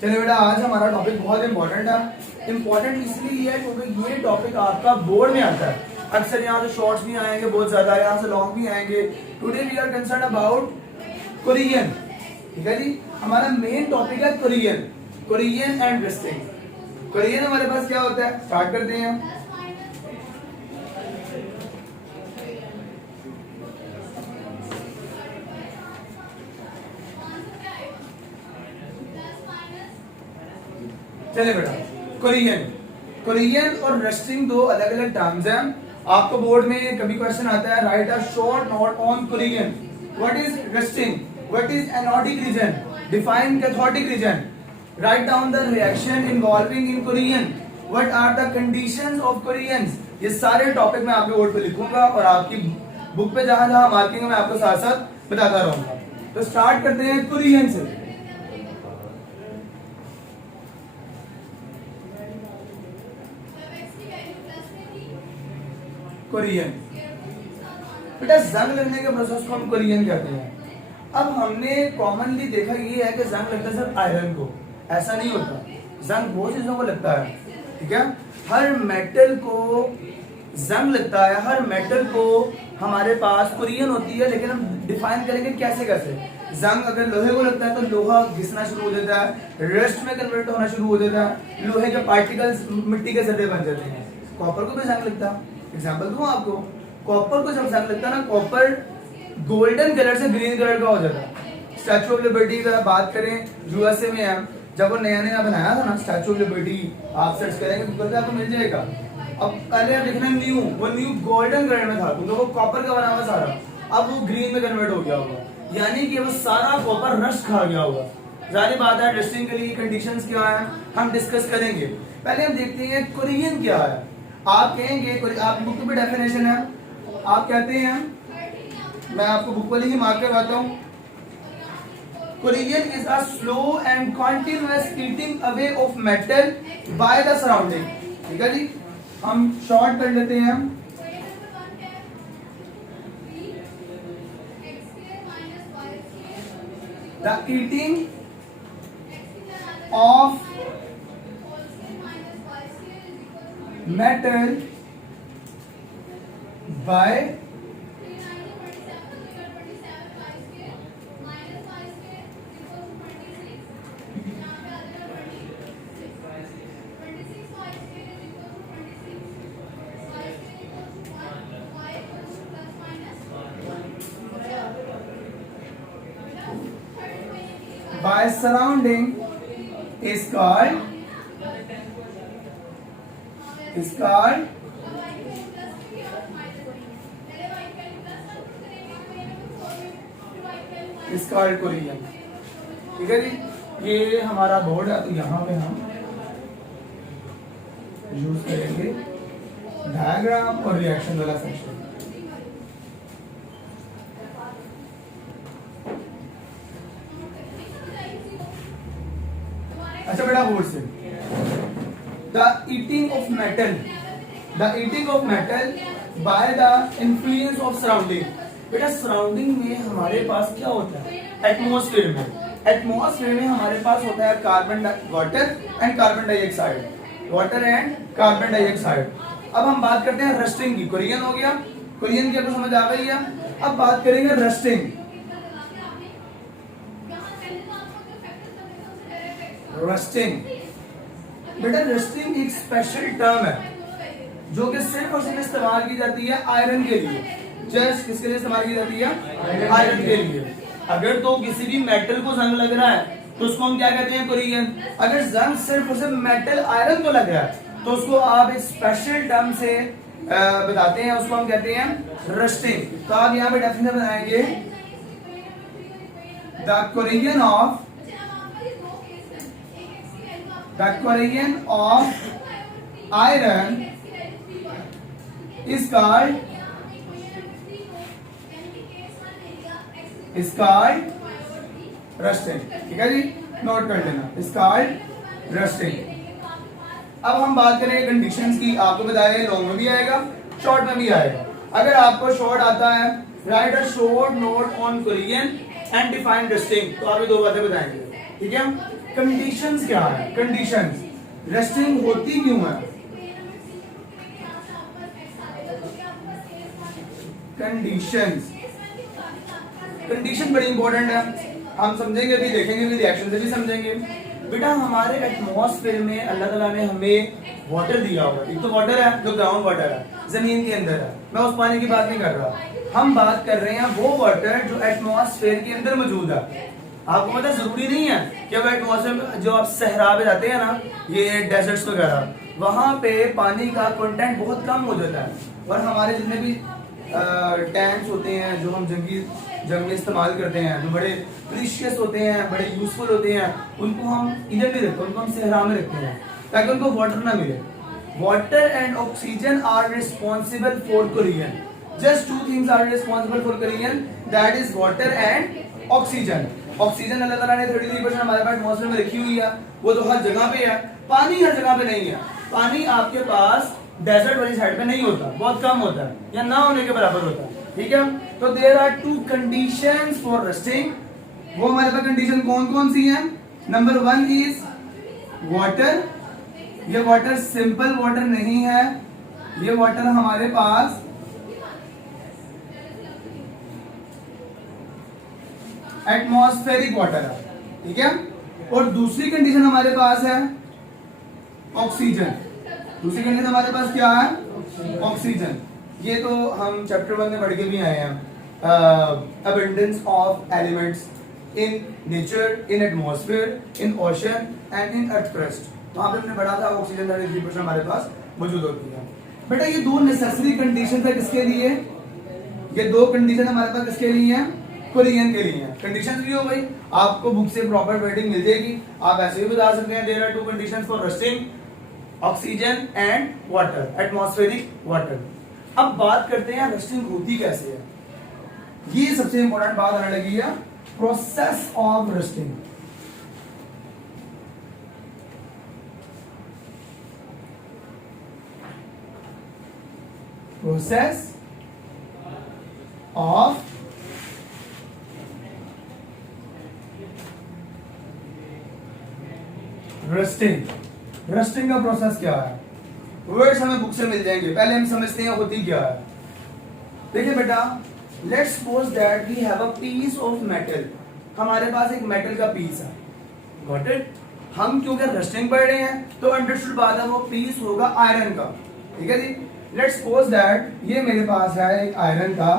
चलिए बेटा, आज हमारा टॉपिक बहुत इंपॉर्टेंट है। इंपॉर्टेंट इसलिए है क्योंकि ये टॉपिक आपका बोर्ड में आता है। अक्सर यहाँ से शॉर्ट्स भी आएंगे, बहुत ज्यादा यहाँ से लॉन्ग भी आएंगे। Today we are concern about corrosion. ठीक है जी, हमारा मेन टॉपिक है corrosion, corrosion and rusting. Corrosion हमारे पास क्या होता है, स्टार्ट करते हैं। चलिए बेटा, कोरियन, कोरियन और रेस्टिंग दो अलग अलग टर्म्स हैं। आपको बोर्ड में कभी क्वेश्चन आता है, write a short note on corrosion. What is rusting, what is anodic region, define cathodic region, write down the reaction involving in corrosion, what are the conditions of corrosions. ये सारे topic मैं आपके board पे लिखूंगा और आपकी book पे जहां जहां मार्किंग है मैं आपको साथ साथ बताता रहूंगा। तो स्टार्ट करते हैं कोरियन से। कोरियन बेटा, जंग लगने के प्रोसेस को हम कोरियन कहते हैं। अब हमने कॉमनली देखा ये है कि जंग लगता है सिर्फ आयरन को, ऐसा नहीं होता। जंग बहुत चीजों को लगता है, ठीक है। हर मेटल को जंग लगता है, हर मेटल को हमारे पास कोरियन होती है। लेकिन हम डिफाइन करेंगे कैसे कैसे। जंग अगर लोहे को लगता है तो लोहा घिसना शुरू हो जाता है, रस्ट में कन्वर्ट होना शुरू हो जाता है, लोहे के पार्टिकल्स मिट्टी के जरिए बन जाते हैं। कॉपर को भी जंग लगता है। एग्जाम्पल दूं आपको, कॉपर को जब जंग लगता है ना, कॉपर गोल्डन कलर से ग्रीन कलर का हो जाता है। स्टैचू ऑफ लिबर्टी की बात करें, यूएसए में है, जब वो नया नया बनाया था ना स्टैचू ऑफ लिबर्टी, आप सर्च करेंगे गूगल पे आपको मिल जाएगा। अब पहले आप देखना न्यू, वो न्यू गोल्डन कलर में था क्योंकि वो कॉपर का बना हुआ सारा, अब वो ग्रीन में कन्वर्ट हो गया होगा, यानी कि वो सारा कॉपर रस्ट खा गया होगा। जारी बात है, रस्टिंग के लिए कंडीशंस क्या है हम डिस्कस करेंगे। पहले हम देखते हैं कोरियन क्या है। आप कहेंगे, आप बुक पे डेफिनेशन है, आप कहते हैं, मैं आपको बुक वाली ही मार्क करवाता हूं। Korean is a slow and continuous eating away of metal by the surrounding. ठीक है जी, हम शॉर्ट कर लेते हैं। The eating of metal by surrounding is called Korean. ठीक है जी, ये हमारा बोर्ड है, तो यहाँ पे हम यूज करेंगे डायग्राम और रिएक्शन वाला सेक्शन। अच्छा बेटा, बोर्ड से The eating of metal by the influence of surrounding। बेटा सराउंडिंग में हमारे पास क्या होता है, एटमॉस्फेयर में हमारे पास होता है वाटर एंड कार्बन डाइऑक्साइड। अब हम बात करते हैं रस्टिंग की। कोरियन हो गया, कोरियन की आपको समझ आ गई है। अब बात करेंगे रस्टिंग। बेटा रस्टिंग एक स्पेशल टर्म है जो कि सिर्फ और सिर्फ इस्तेमाल की जाती है आयरन के लिए। जस्ट किसके लिए इस्तेमाल की जाती है, आयरन के लिए। अगर तो किसी भी मेटल को जंग लग रहा है तो उसको हम क्या कहते हैं, कोरियन। अगर जंग सिर्फ और सिर्फ मेटल आयरन को लग रहा है तो उसको आप एक स्पेशल टर्म से बताते हैं, उसको हम कहते हैं रस्टिंग। तो आप यहाँ पे डेफिनेशन बनाएंगे, the Korean of iron is called rusting. ठीक है जी, नोट कर लेना, is called रस्टिंग। अब हम बात करें कंडीशंस की। आपको बताया लॉन्ग में भी आएगा, शॉर्ट में भी आएगा। अगर आपको शॉर्ट आता है, write a short note on Korean and define rusting, तो आप ये दो बातें बताएंगे, ठीक है। कंडीशंस क्या है, कंडीशंस रस्टिंग होती क्यों है, कंडीशंस, कंडीशन बड़ी इंपॉर्टेंट है, हम समझेंगे भी, देखेंगे भी, रिएक्शन से भी समझेंगे। बेटा हमारे एटमॉस्फेयर में अल्लाह ताला ने हमें वाटर दिया हुआ है, एक तो वाटर है जो ग्राउंड वाटर है, जमीन के अंदर है, मैं उस पानी की बात नहीं कर रहा, हम बात कर रहे हैं वो वाटर जो एटमॉस्फेयर के अंदर मौजूद है। आपको पता जरूरी नहीं है कि अब एटमॉस्फेयर में जो आप सहरा पे जाते हैं ना, ये डेजर्ट्स वगैरह, वहां पे पानी का कंटेंट बहुत कम हो जाता है, और हमारे जितने भी टैंक्स होते हैं जो हम जंग में इस्तेमाल करते हैं, जो बड़े प्रीशियस होते हैं, बड़े यूजफुल होते हैं, उनको हम इधर नहीं रखते, उनको हम सहरा में रखते हैं ताकि उनको वाटर ना मिले। Water and oxygen are responsible for corrosion, just two things are responsible for corrosion, that is water and oxygen. Oxygen Allah ताला ने 33% हमारे पास एटमॉस्फेयर में रखी हुई है, वो तो हर जगह पे है, पानी हर जगह पे नहीं है, पानी आपके पास डेजर्ट वाली साइड पे नहीं होता, बहुत कम होता है या ना होने के बराबर होता है, ठीक है। तो there are two conditions for rusting, वो हमारे पास कंडीशन कौन कौन सी है। नंबर 1 इज वाटर, ये वाटर सिंपल वाटर नहीं है, ये वाटर हमारे पास एटमॉस्फेरिक वाटर है, ठीक है। और दूसरी कंडीशन हमारे पास है ऑक्सीजन, दूसरी कंडीशन हमारे पास क्या है, ऑक्सीजन। ये तो हम चैप्टर 1 में पढ़ के भी आए हैं, abundance of elements in nature, in atmosphere, in ocean and in earth crust, वहां पे हमने पढ़ा था ऑक्सीजन 33% हमारे पास मौजूद होती है। बेटा ये दो नेसेसरी कंडीशन है किसके लिए, ये दो कंडीशन हमारे पास किसके लिए है, कोरियन के लिए है। कंडीशन भी हो गई, आपको बुक से प्रॉपर वर्डिंग मिल जाएगी, आप ऐसे भी बता सकते हैं there are two conditions for rusting, oxygen and water, atmospheric water. अब बात करते हैं रस्टिंग होती कैसे है, ये सबसे इंपॉर्टेंट बात आने लगी है, process of rusting. Process of rusting, rusting का प्रोसेस क्या है, वर्ड्स हमें बुक से मिल जाएंगे, पहले हम समझते हैं होती क्या है। देखिए बेटा, let's suppose that we have a piece of metal, हमारे पास एक मेटल का पीस है, गॉट इट। हम क्योंकि रस्टिंग पढ़ रहे हैं तो अंडरस्टूड बात है वो पीस होगा आयरन का, ठीक है जी। लेट्स सपोज दैट ये मेरे पास है एक आयरन का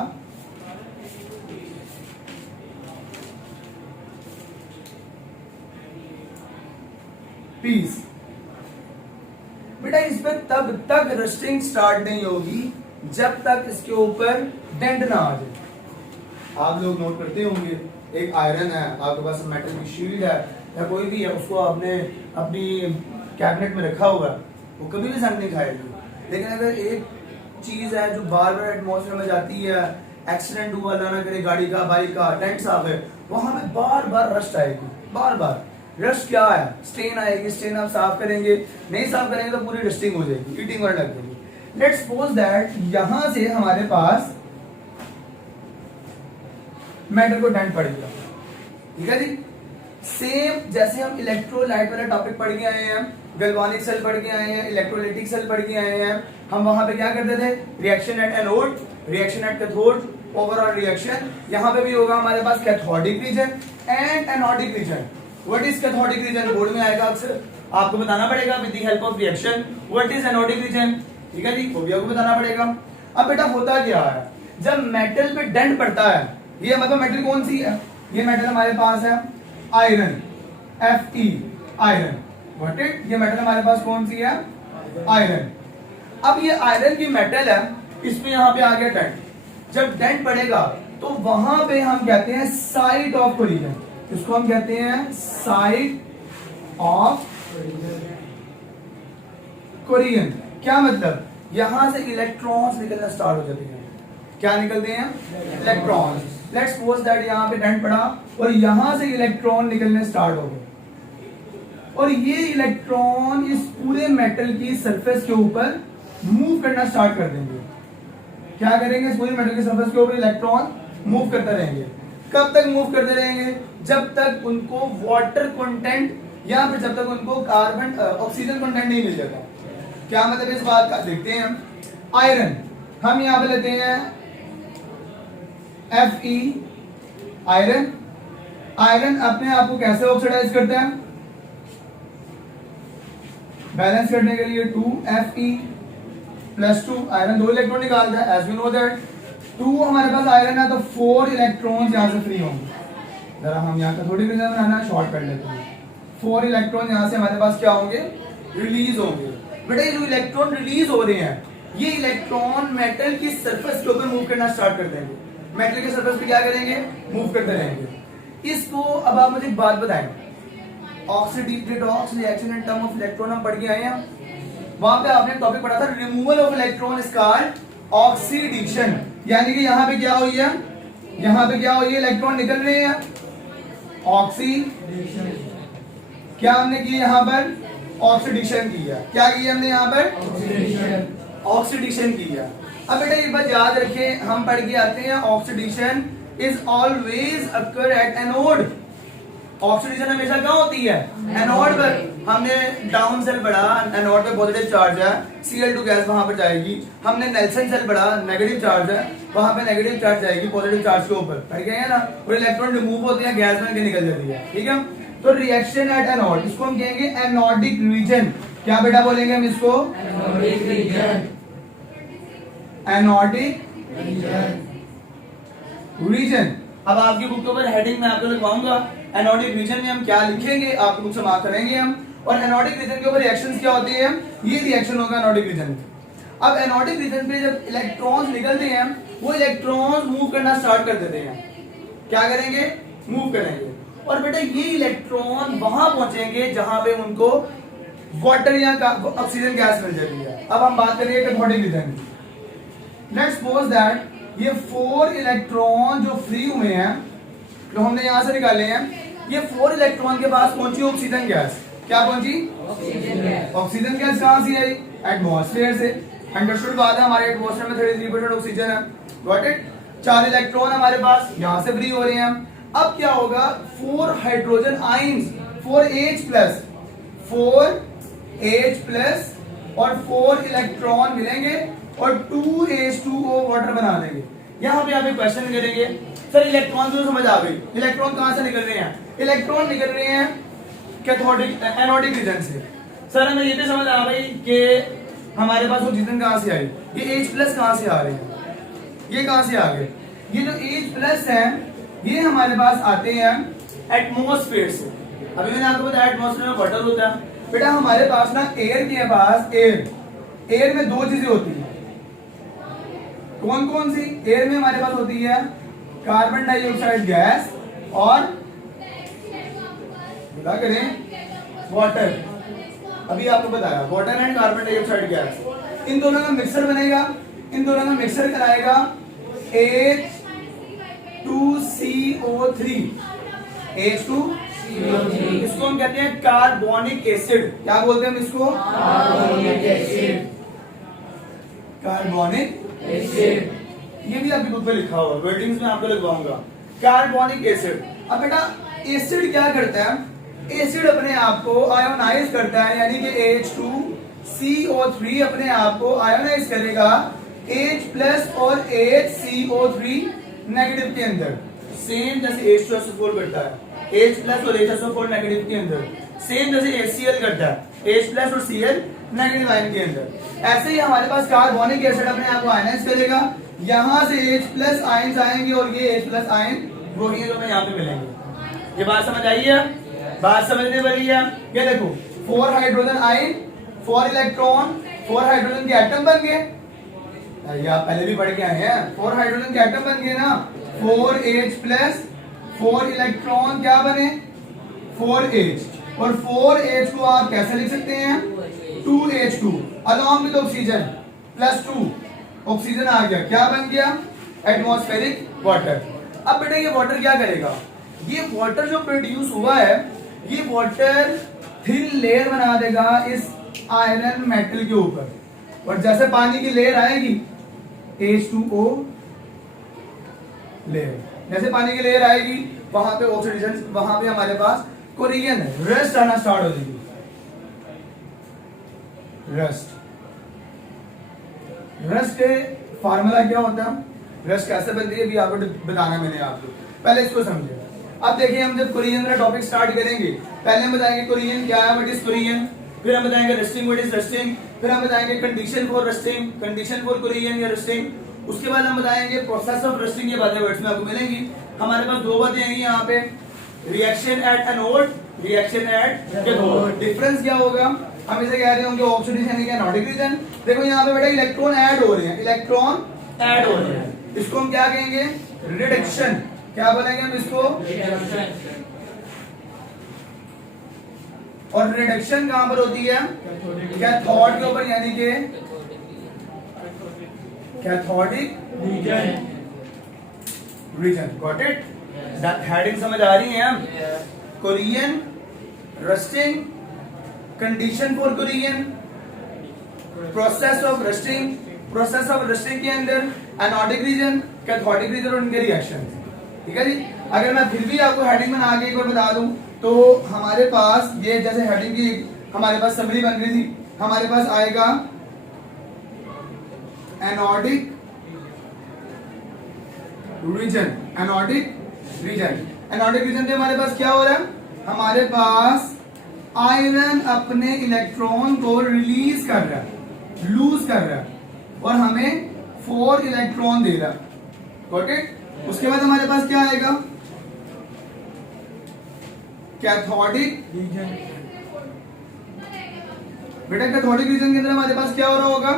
पीस, बेटा इस पे तब तक रस्टिंग स्टार्ट नहीं होगी जब तक इसके ऊपर डेंट ना आ जाए। आप लोग नोट करते होंगे, एक आयरन है, आपके पास मेटल की शील्ड है या कोई भी है, उसको आपने अपनी कैबिनेट में रखा हुआ है, वो कभी भी जंग नहीं खाएगी। लेकिन अगर एक चीज है जो बार बार एटमॉस्फेयर में जाती है, एक्सीडेंट हुआ अल्लाह ना करे गाड़ी का, बाइक का, टेंट साफ है, वहां पे बार बार रस्ट आएगी, बार बार। रस्ट क्या है, स्टेन आएगी, स्टेन आप साफ करेंगे, नहीं साफ करेंगे तो पूरी रस्टिंग हो जाएगी, ईटिंग होने लग जाएगी। लेट्स सपोज दैट यहां से हमारे पास मेटल को डेंट पड़ गया, ठीक है जी। सेम जैसे हम इलेक्ट्रोलाइट वाला टॉपिक पढ़ के आए हैं, गैल्वानिक सेल पढ़ के आए हैं, इलेक्ट्रोलाइटिक सेल पढ़ के आए हैं, हम वहां पे क्या करते थे, reaction at anode, reaction at cathode, overall reaction. यहां पे भी होगा हमारे पास cathodic region and anodic region. What is cathodic region, board में आएगा अक्सर, आपको बताना पड़ेगा with the help of reaction. What is anodic region, ठीक है जी, वो भी आपको बताना पड़ेगा। अब बेटा होता क्या है, जब मेटल पे डेंट पड़ता है, ये मतलब मेटल कौन सी है, ये मेटल हमारे पास है iron, Fe, iron, what it, ये मेटल हमारे पास कौन सी है, आयरन। अब ये आयरन की मेटल है, इसमें यहां पे आ गया डेंट, जब डेंट पड़ेगा तो वहां पे हम कहते हैं साइट ऑफ कोलिजन, इसको हम कहते हैं साइट ऑफ कोलिजन। क्या मतलब, यहां से इलेक्ट्रॉन्स निकलना स्टार्ट हो जाते हैं, क्या निकलते हैं, इलेक्ट्रॉन्स। लेट्स सपोज दैट यहां पे डेंट पड़ा और यहां से इलेक्ट्रॉन निकलने स्टार्ट हो गए, और ये इलेक्ट्रॉन इस पूरे मेटल की सरफेस के ऊपर मूव करना स्टार्ट कर देंगे। क्या करेंगे, इस पूरे मेटल की सरफेस के ऊपर इलेक्ट्रॉन मूव करते रहेंगे। कब तक मूव करते रहेंगे? जब तक उनको वाटर कंटेंट या फिर जब तक उनको कार्बन ऑक्सीजन कंटेंट नहीं मिल जाता। क्या मतलब इस बात का? देखते हैं हम। आयरन हम यहां पे लेते हैं Fe, आयरन। आयरन अपने आप को कैसे ऑक्सीडाइज करता है? बैलेंस करने के लिए 2Fe+2 आयरन 2 इलेक्ट्रॉन निकालता है। एज वी नो दैट 2 हमारे पास आयरन है तो 4 इलेक्ट्रॉन्स यहां से फ्री होंगे। जरा हम यहां का थोड़ी रीजन बनाना है, शॉर्ट कर लेते हैं। 4 इलेक्ट्रॉन यहां से हमारे पास क्या होंगे? रिलीज होंगे। बेटा ये जो इलेक्ट्रॉन रिलीज हो रहे हैं, ये इलेक्ट्रॉन मेटल की सरफेस के ऊपर मूव करना स्टार्ट कर देंगे। मेटल की सरफेस पे क्या करेंगे? मूव करते रहेंगे। इसको अब आप मुझे एक बात बताएं, oxidation reaction in term of electron हम पढ़ के आए हैं। वहां पे आपने टॉपिक पढ़ा था removal of electron is called oxidation. यानी कि यहां पे क्या हुई है? यहां पे क्या हुई है? इलेक्ट्रॉन निकल रहे हैं, ऑक्सीडेशन। क्या हमने किया यहां पर? ऑक्सीडेशन किया। क्या किया हमने यहां पर? ऑक्सीडेशन किया। अब बेटा एक बात याद रखें, हम पढ़ के आते हैं oxidation is always occur at anode. Oxidation हमेशा कहां होती है? एनोड पर। हमने डाउन सेल पढ़ा, एनोड पे पॉजिटिव चार्ज है, Cl2 गैस वहां पर जाएगी। हमने नेल्सन सेल पढ़ा, नेगेटिव चार्ज है, वहां पे नेगेटिव चार्ज जाएगी पॉजिटिव चार्ज के ऊपर। पढ़ गए हैं ना? और इलेक्ट्रॉन रिमूव होते हैं, गैस में निकल जाती है। ठीक है, तो रिएक्शन एट एनोड, इसको हम कहेंगे एनोडिक रीजन। क्या बेटा बोलेंगे हम इसको? Anodic region. Anodic region. अब आपकी बुक के ऊपर हेडिंग में आपको लिखवाऊंगा एनोडिक रीजन में हम क्या लिखेंगे, आपकी बुक से मार्क करेंगे हम। और एनोडिक रीजन के ऊपर रिएक्शंस क्या होती है? ये रिएक्शन होगा एनोडिक रीजन में। अब एनोडिक रीजन पे जब इलेक्ट्रॉन्स निकलते हैं, वो इलेक्ट्रॉन्स मूव करना स्टार्ट कर देते हैं। क्या करेंगे? मूव करेंगे। और बेटा ये इलेक्ट्रॉन वहां पहुंचेंगे जहां पे उनको वाटर या ऑक्सीजन गैस मिल जाती है। अब हम बात करेंगे कैथोडिक रीजन की। लेट्स सपोज दैट ये 4 इलेक्ट्रॉन जो फ्री हुए हैं, जो हमने यहां से निकाले हैं, ये 4 इलेक्ट्रॉन के पास पहुंची ऑक्सीजन गैस। क्या पहुंची? Oxygen gas. ऑक्सीजन गैस कहां से आई? एटमॉस्फेयर से। अंडरस्टूड बात है, हमारे एटमॉस्फेयर में 33% ऑक्सीजन है। Got it? 4 इलेक्ट्रॉन हमारे पास यहां से फ्री हो रहे हैं। अब क्या होगा? 4 हाइड्रोजन आइंस, 4H+ और 4 इलेक्ट्रॉन मिलेंगे और 2H2O वाटर बना देंगे। यहाँ पे आप एक क्वेश्चन करेंगे, सर इलेक्ट्रॉन तो समझ आ गई, इलेक्ट्रॉन कहां से निकल रहे हैं? इलेक्ट्रॉन निकल रहे हैं कैथोडिक एनोडिक रीजन से। सर हमें ये भी समझ आ गई कि हमारे पास ऑक्सीजन कहां से आई, ये H+ कहां से आ रहे हैं, ये कहां से आ गए? ये जो H+ है ये हमारे पास आते हैं एटमॉस्फेयर से। अभी मैंने आपको बताया एटमॉस्फेयर में वाटर होता है। बेटा हमारे पास ना एयर के पास एयर में 2 चीजें होती हैं। कौन कौन सी? एयर में हमारे पास होती है कार्बन डाइऑक्साइड गैस और क्या करें? वाटर। अभी आपको बताया water and carbon dioxide gas, इन दोनों का मिक्सर बनेगा। इन दोनों का मिक्सर कराएगा H2CO3। इसको हम कहते हैं कार्बोनिक एसिड। क्या बोलते हैं हम इसको? Carbonic acid. कार्बोनिक एसिड, ये भी आपकी बुक पे लिखा हुआ, वर्डिंग्स में आपको लिखवाऊंगा। Carbonic acid. अब बेटा एसिड क्या करता है? एसिड अपने आप को आयोनाइज करता है, यानी कि H2CO3 अपने आप को आयोनाइज करेगा H+ और HCO3 नेगेटिव के अंदर, सेम जैसे H2SO4 करता है। H+ और HSO4 नेगेटिव के अंदर, सेम जैसे HCl करता है, H+ और Cl नेगेटिव आयन के अंदर। ऐसे ही हमारे पास कार्बोनिक एसिड अपने आप को आयनाइज करेगा, यहां से H+ आयंस आएंगे और ये H+ आयन वही जो हमें यहाँ पे मिलेंगे। ये बात समझ आई है? बात समझने वाली है? ये देखो 4 हाइड्रोजन आयन, 4 इलेक्ट्रॉन, 4 हाइड्रोजन के एटम बन गए। ये आप पहले भी पढ़ के आए हैं, 4 हाइड्रोजन के एटम बन गए ना। 4H+, 4 इलेक्ट्रॉन क्या बने? 4H। और 4H को आप कैसे लिख सकते हैं? 2H2 along with oxygen +2 oxygen आ गया, क्या बन गया? Atmospheric water. अब बेटा ये वाटर क्या करेगा? ये वाटर जो प्रोड्यूस हुआ है, ये वाटर थिन लेयर बना देगा इस आयरन मेटल के ऊपर, और जैसे पानी की लेयर आएगी H2O लेयर, जैसे पानी की लेयर आएगी वहां पे ऑक्सीडेशन, वहां पे हमारे पास कोरियन रस्ट आना स्टार्ट हो जाएगी। रस्ट, रस्ट के फार्मूला क्या होता है, रस्ट कैसे बनती है, अभी आपको बताना मैंने आपको, पहले इसको समझे। अब देखिए हम जब कोरियन का टॉपिक स्टार्ट करेंगे, पहले हम बताएंगे कोरियन क्या है, व्हाट इज कोरियन, फिर हम बताएंगे रस्टिंग, व्हाट इज रस्टिंग, फिर हम बताएंगे condition for rusting, condition for Korean या रस्टिंग, उसके बाद हम बताएंगे प्रोसेस ऑफ रस्टिंग। ये बातें वर्ड्स में आपको मिलेंगी। हमारे पास दो बातें आएंगी यहाँ पे, reaction at anode, reaction at cathode. Difference क्या होगा, हम इसे कह रहे होंगे ऑक्सीडेशन या एनोडिक रीजन। देखो यहाँ पे बेटा इलेक्ट्रॉन ऐड हो रहे हैं, इलेक्ट्रॉन ऐड हो रहे हैं, इसको हम क्या कहेंगे, रिडक्शन। क्या बोलेंगे हम इसको, और रिडक्शन कहां पर होती है, कैथोड के ऊपर, यानी कि cathodic region. Got it, heading समझ आ रही है हम, corrosion, rusting, condition for corrosion, process of rusting, process of rusting के अंदर एनोडिक रीजन, कैथोडिक रीजन और उनके रिएक्शन। ठीक है जी। अगर मैं फिर भी आपको हेडिंग बना के एक बार बता दूं तो हमारे पास ये जैसे हेडिंग की हमारे पास समरी बन रही थी, हमारे पास आएगा anodic region, anodic region. Anodic region में हमारे पास क्या हो रहा है, हमारे पास आयरन अपने इलेक्ट्रॉन को रिलीज कर रहा है, लूज कर रहा है, और हमें 4 इलेक्ट्रॉन दे रहा है। Got it. उसके बाद हमारे पास क्या आएगा, कैथोडिक रीजन। बेटा कैथोडिक रीजन के अंदर हमारे पास क्या हो रहा होगा,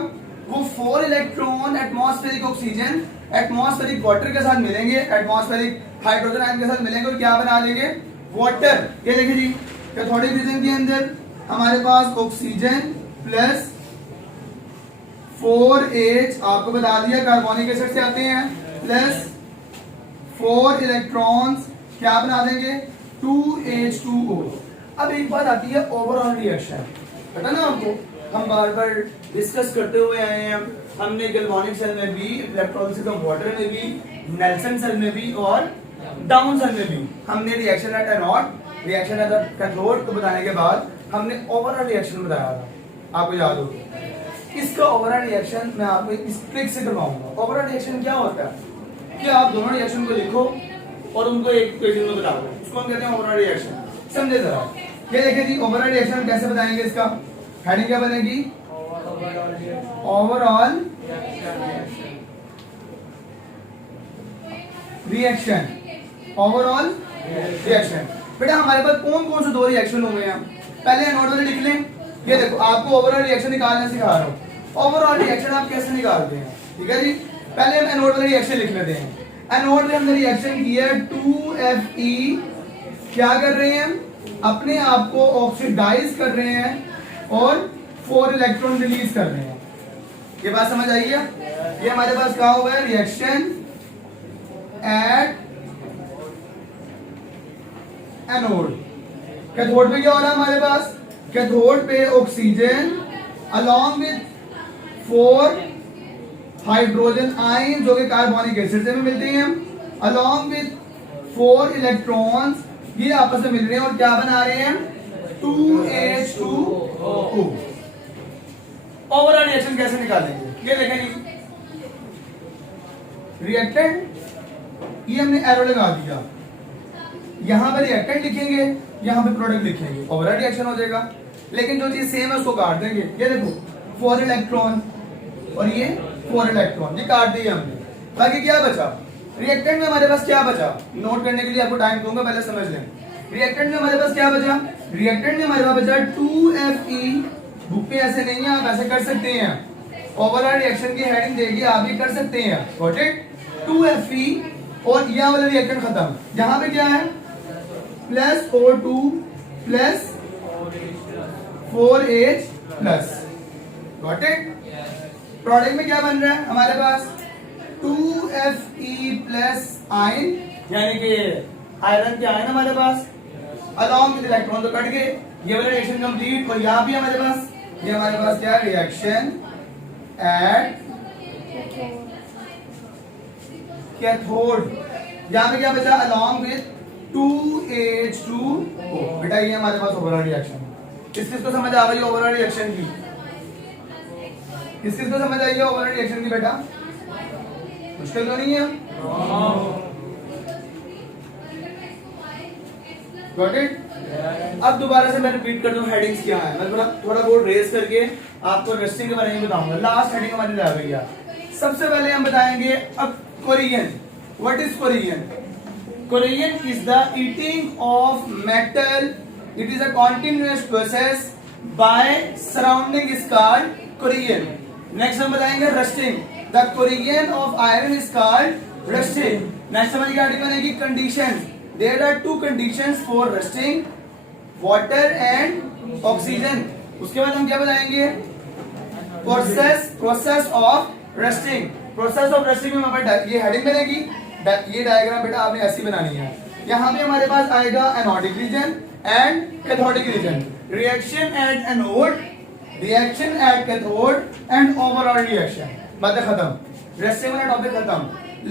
वो 4 electron atmospheric oxygen, atmospheric water के साथ मिलेंगे, एटमॉस्फेरिक हाइड्रोजन आयन के साथ मिलेंगे और क्या बना लेंगे, वाटर। ये देखिए जी, कैथोडिक रीजन के अंदर हमारे पास ऑक्सीजन प्लस 4H, आपको बता दिया कार्बोनिक एसिड से आते हैं, प्लस 4 इलेक्ट्रॉन्स क्या बना देंगे, 2H2O। अब एक बात आती है ओवरऑल रिएक्शन, पता ना आपको, हम बार बार डिस्कस करते हुए आए हैं, हमने गैल्वेनिक सेल में भी, इलेक्ट्रोलिसिस ऑफ वाटर में भी, नेल्सन सेल में भी और डाउन सेल में भी हमने reaction at anode, reaction at cathode को बताने के बाद हमने ओवरऑल रिएक्शन बताया था, आपको याद हो। इसका ओवरऑल रिएक्शन मैं आपको इस ट्रिक से करवाऊंगा। ओवरऑल रिएक्शन क्या होता है कि आप दोनों रिएक्शन को लिखो और उनको एक इक्वेशन में बता दो, इसको हम कहते हैं ओवरऑल रिएक्शन। समझे जरा, ये देखिए जी ओवरऑल रिएक्शन कैसे बताएंगे, इसका हेडिंग क्या बनेगी, ओवरऑल रिएक्शन, ओवरऑल रिएक्शन। बेटा हमारे पास कौन कौन से 2 रिएक्शन हुए हैं, पहले एनोड वाले लिख लें। ये देखो आपको ओवरऑल रिएक्शन निकालना सिखा रहा हूँ। ओवरऑल रिएक्शन आप कैसे निकालते हैं, ठीक है जी। पहले हम एनोड वाले रिएक्शन लिख लेते हैं। एनोड में हमने रिएक्शन किया 2Fe, क्या कर रहे हैं, अपने आप को ऑक्सीडाइज कर रहे हैं और 4 इलेक्ट्रॉन रिलीज कर रहे हैं। ये बात समझ आई है। ये हमारे पास क्या हुआ है, रिएक्शन एट एनोड। कैथोड पे क्या हो रहा है हमारे पास, कैथोड पे oxygen along with 4 hydrogen ion जो कि कार्बोनिक एसिड से भी मिलते हैं, अलॉन्ग विद 4 इलेक्ट्रॉन्स, ये आपस में मिल रहे हैं और क्या बना रहे हैं, 2H2O। ओवरऑल रिएक्शन कैसे निकालेंगे, ये देखें रिएक्टेंट, ये हमने एरो लगा दिया, यहां पर रिएक्टेंट लिखेंगे, यहां पे प्रोडक्ट लिखेंगे, ओवरऑल रिएक्शन हो जाएगा। लेकिन जो चीज सेम है उसको काट देंगे। ये देखो 4 इलेक्ट्रॉन और ये 4 इलेक्ट्रॉन, ये काट दिए हमने, बाकी क्या बचा, रिएक्टेंट में हमारे पास क्या बचा, नोट करने के लिए आपको टाइम दूंगा, पहले समझ लें। रिएक्टेंट में हमारे पास क्या बचा, रिएक्टेंट में हमारे पास बचा 2Fe। बुक पे ऐसे नहीं है, आप ऐसे कर सकते हैं, ओवरऑल रिएक्शन की हेडिंग देगी, आप ये कर सकते हैं। गॉट इट, 2Fe और यह वाला रिएक्टेंट खत्म। यहां पे क्या है, plus O2 plus 4H plus. Got it. Product में क्या बन रहा है हमारे पास, 2Fe प्लस आयन, यानी कि आयरन के आयन हमारे पास, अलॉन्ग विद इलेक्ट्रॉन तो कट गए, ये वाला रिएक्शन कंप्लीट। और यहां भी हमारे पास, ये हमारे पास क्या है, रिएक्शन एट कैथोड। यहाँ पे क्या बचा, along with 2H2O। बेटा ये हमारे पास ओवरऑल रिएक्शन। किस किस को समझ आ गई ओवरऑल रिएक्शन की? किस किस को समझ आई है ओवरऑल रिएक्शन की बेटा? मुश्किल तो नहीं है? Got it? अब दोबारा से मैं रिपीट कर दूं हेडिंग्स क्या है। मैं थोड़ा बोर्ड रेज करके आपको रेस्टिंग के बारे में बताऊंगा। लास्ट हेडिंग हमारी रह गई है। सबसे पहले हम बताएंगे अब corrosion. What is corrosion? Corrosion is the eating of metal. It is a continuous process by surrounding is called corrosion. Next हम बताएंगे rusting. The corrosion of iron is called rusting. Next हमारी गाड़ी बनेगी condition. There are two conditions for rusting, water and oxygen. उसके बाद हम क्या बताएंगे? Process of rusting. Process of rusting में हमारे ये हेडिंग बनेगी। ये डायग्राम बेटा आपने ऐसी बनानी है। यहाँ पे हमारे पास आएगा anodic region and cathodic region. Reaction at anode, reaction at cathode and overall reaction. बातें खत्म, रस्टिंग वाला टॉपिक खत्म।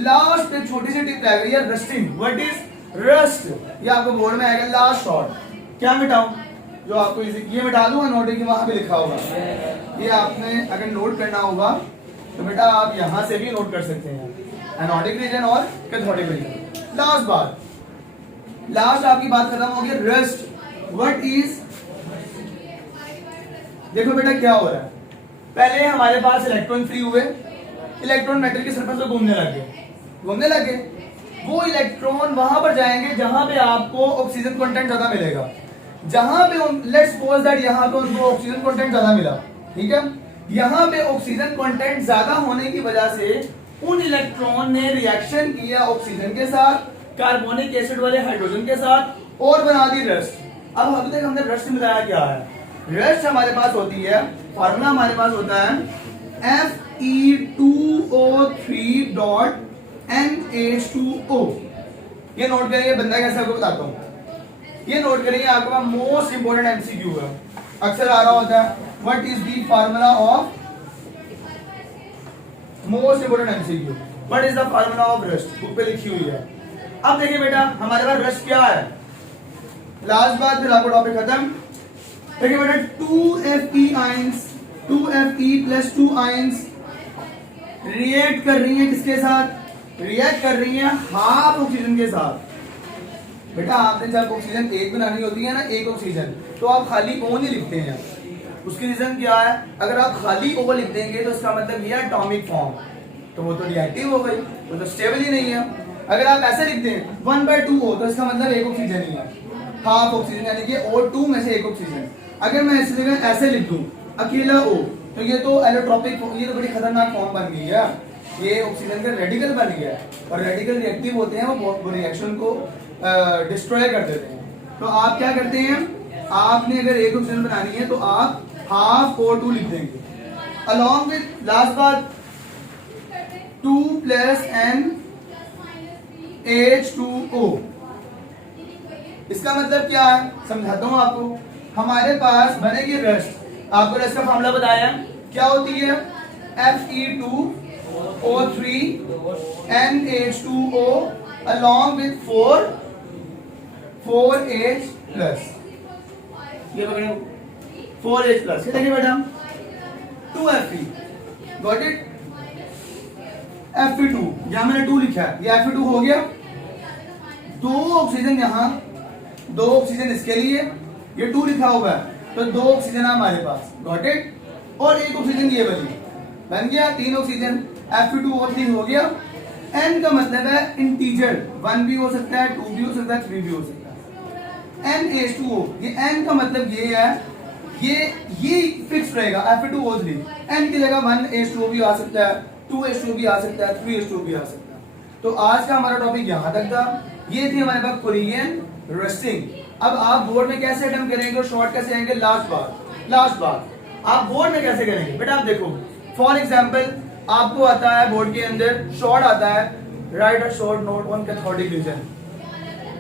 लास्ट पे छोटी सी टिप रह गई है रस्टिंग। What is rust? ये आपको बोर्ड में आएगा लास्ट शॉर्ट। क्या मिटाऊं जो आपको ये मिटा दूंगा नोट की वहां पे लिखा होगा। ये आपने अगर नोट करना होगा तो बेटा आप यहां से भी नोट कर सकते हैं, एनोडिक रीजन और कैथोडिक रीजन। लास्ट आपकी बात खत्म होगी रस्ट। What is? देखो बेटा क्या हो रहा है, पहले हमारे पास इलेक्ट्रॉन फ्री हुए, इलेक्ट्रॉन मेटल के सरफेस पे घूमने लगे। वो इलेक्ट्रॉन वहां पर जाएंगे जहां पे आपको ऑक्सीजन कंटेंट ज्यादा मिलेगा। जहां पे लेट्स सपोज दैट यहां पे उनको ऑक्सीजन कंटेंट ज्यादा मिला, ठीक है। यहां पे ऑक्सीजन कंटेंट ज्यादा होने की वजह से उन इलेक्ट्रॉन ने रिएक्शन किया ऑक्सीजन के साथ, कार्बोनिक एसिड वाले हाइड्रोजन के साथ और बना दी रस्ट। अब अभी तक हमने रस्ट मिलाया क्या है? रस्ट हमारे पास होती है, फार्मूला हमारे पास होता है Fe2O3.NH2O। ये नोट करिए, बंदा कैसे आपको बताता हूं। ये नोट करिए, आपका मोस्ट इंपोर्टेंट एमसीक्यू है, अक्सर आ रहा होता है। What is the formula of most important MCQ? What is the formula of rust? Book पे लिखी हुई है। अब देखिए बेटा हमारे पास रस्ट क्या है, लास्ट बात फिर आपको टॉपिक खत्म। देखिए बेटा 2Fe ions, 2Fe plus 2 ions react कर रही है किसके साथ? रिएक्ट कर रही है हाफ ऑक्सीजन के साथ। बेटा आपने जब ऑक्सीजन एक बनानी होती है ना, एक ऑक्सीजन, तो आप खाली O नहीं लिखते हैं। उसकी रीजन क्या है? अगर आप खाली O लिख देंगे तो इसका मतलब ये एटॉमिक फॉर्म, तो वो तो रिएक्टिव हो गई, वो तो स्टेबल ही नहीं है। अगर आप ऐसे लिखते हैं 1/2O तो इसका मतलब एक ऑक्सीजन ही है, हाफ ऑक्सीजन, यानी कि O2 में से एक ऑक्सीजन। अगर मैं इस जगह ऐसे लिख दूं अकेला O, तो ये तो एलोट्रोपिक, ये तो बड़ी खतरनाक फॉर्म बन गई है। ये ऑक्सीजन का रेडिकल बन गया है, और रेडिकल रिएक्टिव होते हैं, वो रिएक्शन को डिस्ट्रॉय कर देते हैं। तो आप क्या करते हैं, आपने अगर एक ऑक्सीजन बनानी है तो आप हाफ O2 लिख देंगे, अलॉन्ग विद लास्ट बात 2 प्लस NH2O। इसका मतलब क्या है समझाता हूं आपको। हमारे पास बनेगी रस्ट। आपको रस्ट का फॉर्मूला बताया क्या होती है? Fe2O3 NH2O along with 4H plus. ये पकड़ो 4H प्लस। ये देखिए बेटा 2Fe, गॉट इट। Fe2 यहां मैंने 2 लिखा है, ये Fe2 हो गया। 2 ऑक्सीजन यहां, 2 ऑक्सीजन इसके लिए, ये 2 लिखा हुआ है, तो 2 ऑक्सीजन हमारे पास, गॉट इट। और एक ऑक्सीजन ये बनी, बन गया 3 ऑक्सीजन, Fe2O3 हो गया। N का मतलब है इंटीजर, 1 भी हो सकता है, 2 भी हो सकता है, 3 भी हो सकता है। NH2O, ये N का मतलब ये है, ये फिक्स रहेगा Fe2O3। N की जगह 1H2O भी आ सकता है, 2H2O भी आ सकता है, 3H2O भी आ सकता है। तो आज का हमारा टॉपिक यहां तक था। ये थी हमारे पास कोरियन रस्टिंग। अब आप बोर्ड में कैसे अटेम्प्ट करेंगे और शॉर्ट कैसे आएंगे? लास्ट बार आप बोर्ड में कैसे करेंगे बेटा? आप देखो, फॉर एग्जांपल आपको आता है बोर्ड के अंदर शॉर्ट आता है, write a short note on cathodic region.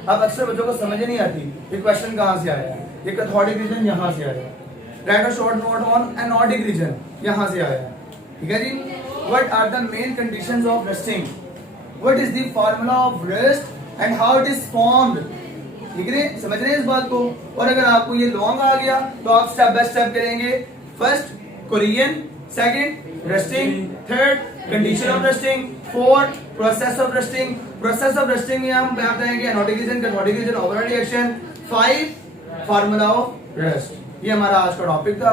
अब अक्सर बच्चों को समझ नहीं आती ये क्वेश्चन कहां से आया है। ये कैथोडिक रीजन यहां से आया, write a short note on anodic region यहां से आया, ठीक है जी। What are the main conditions of rusting? What is the formula of rust and how it is formed. ठीक है, समझ रहे हैं इस बात को। और अगर आपको ये लॉन्ग आ गया तो आप स्टेप बाय स्टेप करेंगे। First corrosion, second rusting, third condition of rusting, fourth process of rusting. Process of rusting में हम बात करेंगे anodic region, cathodic region, overall reaction, 5 formula of rust. ये हमारा आज का टॉपिक था।